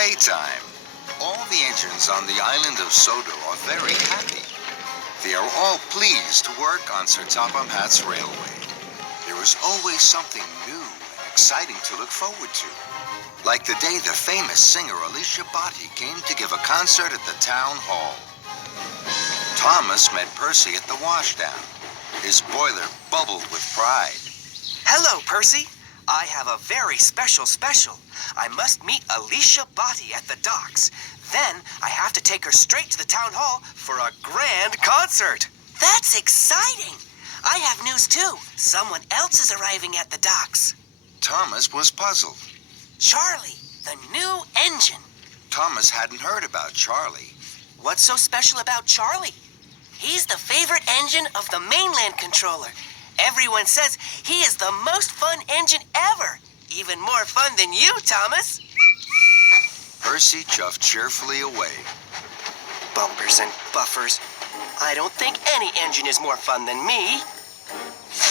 playtime. All the engines on the island of Sodo are very happy. They are all pleased to work on Sir Topham Hatt's railway. There is always something new and exciting to look forward to. Like the day the famous singer Alicia Botti came to give a concert at the town hall. Thomas met Percy at the washdown. His boiler bubbled with pride. Hello, Percy. I have a very special. I must meet Alicia Botti at the docks. Then I have to take her straight to the town hall for a grand concert. That's exciting. I have news too. Someone else is arriving at the docks. Thomas was puzzled. Charlie, the new engine. Thomas hadn't heard about Charlie. What's so special about Charlie? He's the favorite engine of the mainland controller. Everyone says he is the most fun engine ever. Even more fun than you, Thomas. Percy chuffed cheerfully away. Bumpers and buffers. I don't think any engine is more fun than me.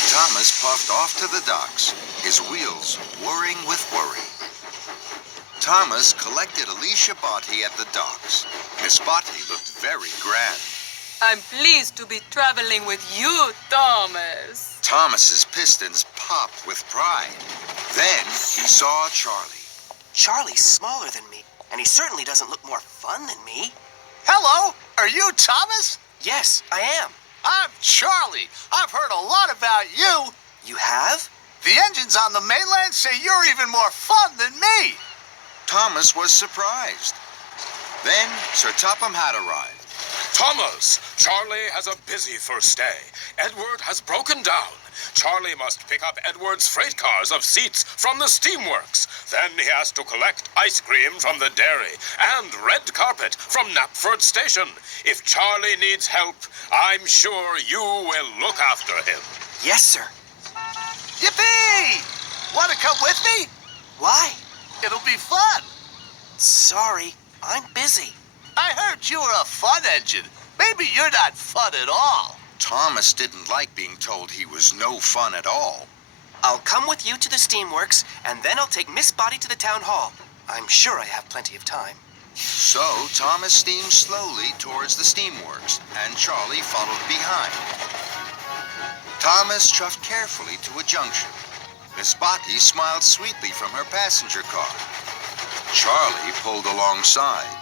Thomas puffed off to the docks, his wheels whirring with worry. Thomas collected Alicia Botti at the docks. Miss Botti looked very grand. I'm pleased to be traveling with you, Thomas. Thomas's pistons popped with pride. Then he saw Charlie. Charlie's smaller than me, and he certainly doesn't look more fun than me. Hello, are you Thomas? Yes, I am. I'm Charlie. I've heard a lot about you. You have? The engines on the mainland say you're even more fun than me. Thomas was surprised. Then Sir Topham Hatt arrived. Thomas, Charlie has a busy first day. Edward has broken down. Charlie must pick up Edward's freight cars of seats from the Steamworks. Then he has to collect ice cream from the dairy and red carpet from Knapford Station. If Charlie needs help, I'm sure you will look after him. Yes, sir. Yippee! Want to come with me? Why? It'll be fun. Sorry, I'm busy. I heard you were a fun engine. Maybe you're not fun at all. Thomas didn't like being told he was no fun at all. I'll come with you to the Steamworks, and then I'll take Miss Botti to the town hall. I'm sure I have plenty of time. So Thomas steamed slowly towards the Steamworks, and Charlie followed behind. Thomas chuffed carefully to a junction. Miss Botti smiled sweetly from her passenger car. Charlie pulled alongside.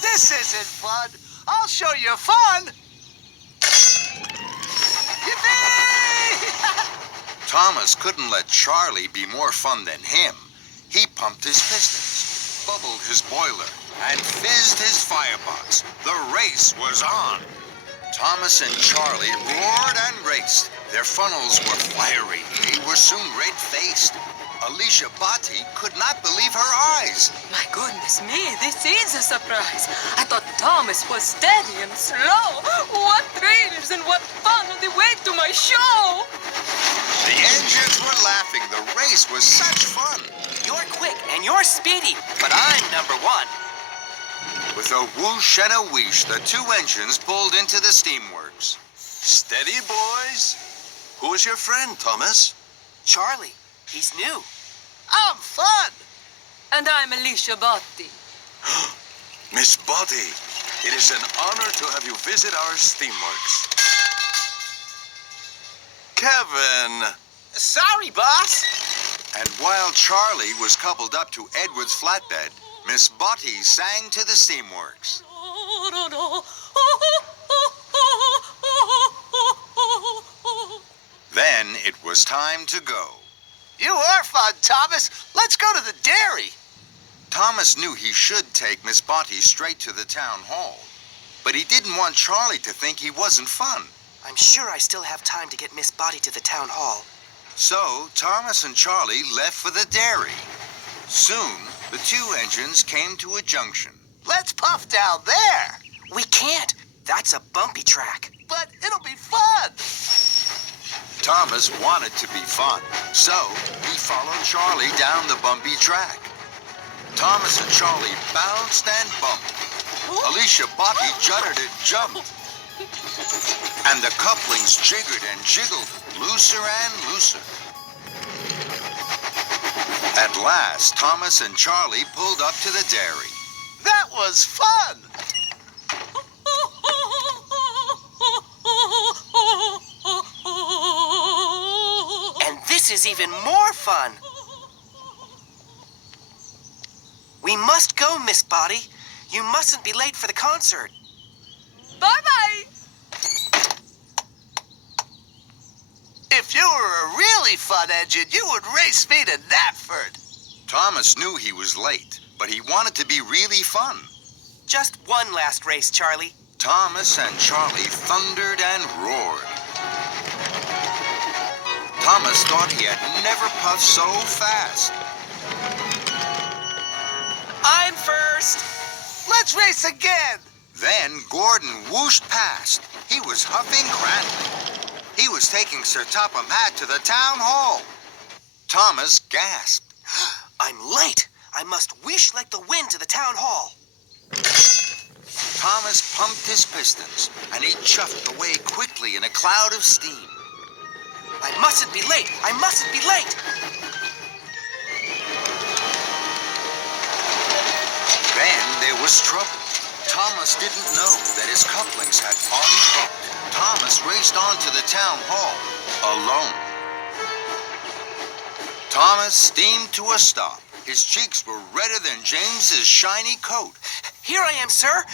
This isn't fun. I'll show you fun. Yippee! Thomas couldn't let Charlie be more fun than him. He pumped his pistons, bubbled his boiler, and fizzed his firebox. The race was on. Thomas and Charlie roared and raced. Their funnels were fiery. They were soon red-faced. Alicia Botti could not believe her eyes. My goodness me, this is a surprise. I thought Thomas was steady and slow. What thrills and what fun on the way to my show! The engines were laughing. The race was such fun. You're quick and you're speedy, but I'm number one. With a whoosh and a wheesh, the two engines pulled into the Steamworks. Steady, boys. Who is your friend, Thomas? Charlie, he's new. I'm fun. And I'm Alicia Botti. Miss Botti, it is an honor to have you visit our Steamworks. Kevin. Sorry, boss. And while Charlie was coupled up to Edward's flatbed, Miss Botti sang to the Steamworks. Then it was time to go. You are fun, Thomas. Let's go to the dairy. Thomas knew he should take Miss Botti straight to the town hall, but he didn't want Charlie to think he wasn't fun. I'm sure I still have time to get Miss Botti to the town hall. So Thomas and Charlie left for the dairy. Soon, the two engines came to a junction. Let's puff down there. We can't. That's a bumpy track. But it'll be fun. Thomas wanted to be fun, so he followed Charlie down the bumpy track. Thomas and Charlie bounced and bumped. Alicia Botti juddered and jumped. And the couplings jiggered and jiggled, looser and looser. At last, Thomas and Charlie pulled up to the dairy. That was fun! And this is even more fun. We must go, Miss Body. You mustn't be late for the concert. Bye-bye! If you were a really fun engine, you would race me to Knapford. Thomas knew he was late, but he wanted to be really fun. Just one last race, Charlie. Thomas and Charlie thundered and roared. Thomas thought he had never puffed so fast. I'm first. Let's race again. Then Gordon whooshed past. He was huffing grandly. He was taking Sir Topham Hatt to the town hall. Thomas gasped. I'm late. I must whoosh like the wind to the town hall. Thomas pumped his pistons, and he chuffed away quickly in a cloud of steam. I mustn't be late. I mustn't be late. Then there was trouble. Thomas didn't know that his couplings had unhooked. Thomas raced on to the town hall, alone. Thomas steamed to a stop. His cheeks were redder than James's shiny coat. Here I am, sir.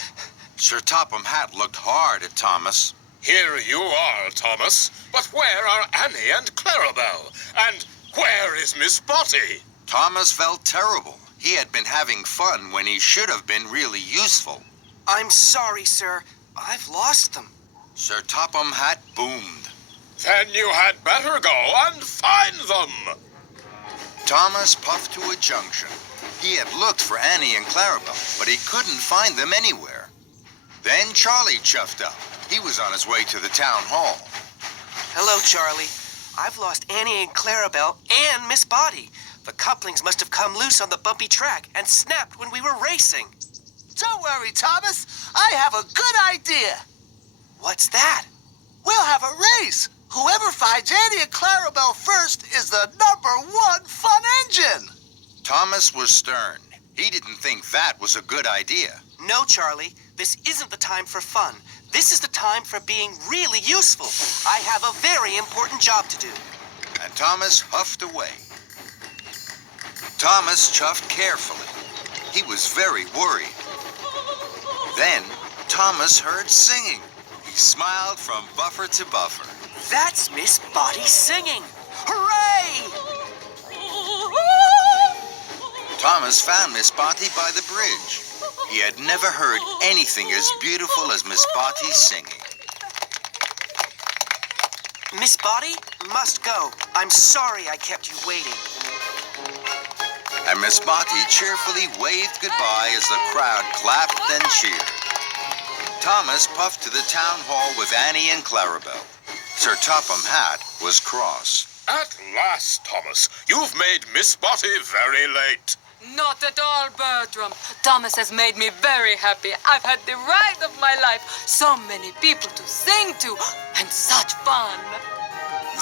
Sir Topham Hatt looked hard at Thomas. Here you are, Thomas. But where are Annie and Clarabelle? And where is Miss Botty? Thomas felt terrible. He had been having fun when he should have been really useful. I'm sorry, sir. I've lost them. Sir Topham Hatt boomed. Then you had better go and find them. Thomas puffed to a junction. He had looked for Annie and Clarabelle, but he couldn't find them anywhere. Then Charlie chuffed up. He was on his way to the town hall. Hello, Charlie. I've lost Annie and Clarabelle and Miss Botty. The couplings must have come loose on the bumpy track and snapped when we were racing. Don't worry, Thomas. I have a good idea. What's that? We'll have a race. Whoever finds Annie and Clarabelle first is the #1 fun engine. Thomas was stern. He didn't think that was a good idea. No, Charlie. This isn't the time for fun. This is the time for being really useful. I have a very important job to do. And Thomas huffed away. Thomas chuffed carefully. He was very worried. Then Thomas heard singing. He smiled from buffer to buffer. That's Miss Botty singing. Hooray! Thomas found Miss Botty by the bridge. He had never heard anything as beautiful as Miss Botty singing. Miss Botty must go. I'm sorry I kept you waiting. And Miss Botty cheerfully waved goodbye as the crowd clapped and cheered. Thomas puffed to the town hall with Annie and Clarabelle. Sir Topham Hatt was cross. At last, Thomas. You've made Miss Botty very late. Not at all, Bertram. Thomas has made me very happy. I've had the ride of my life. So many people to sing to, and such fun.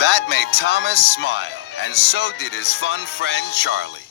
That made Thomas smile, and so did his fun friend Charlie.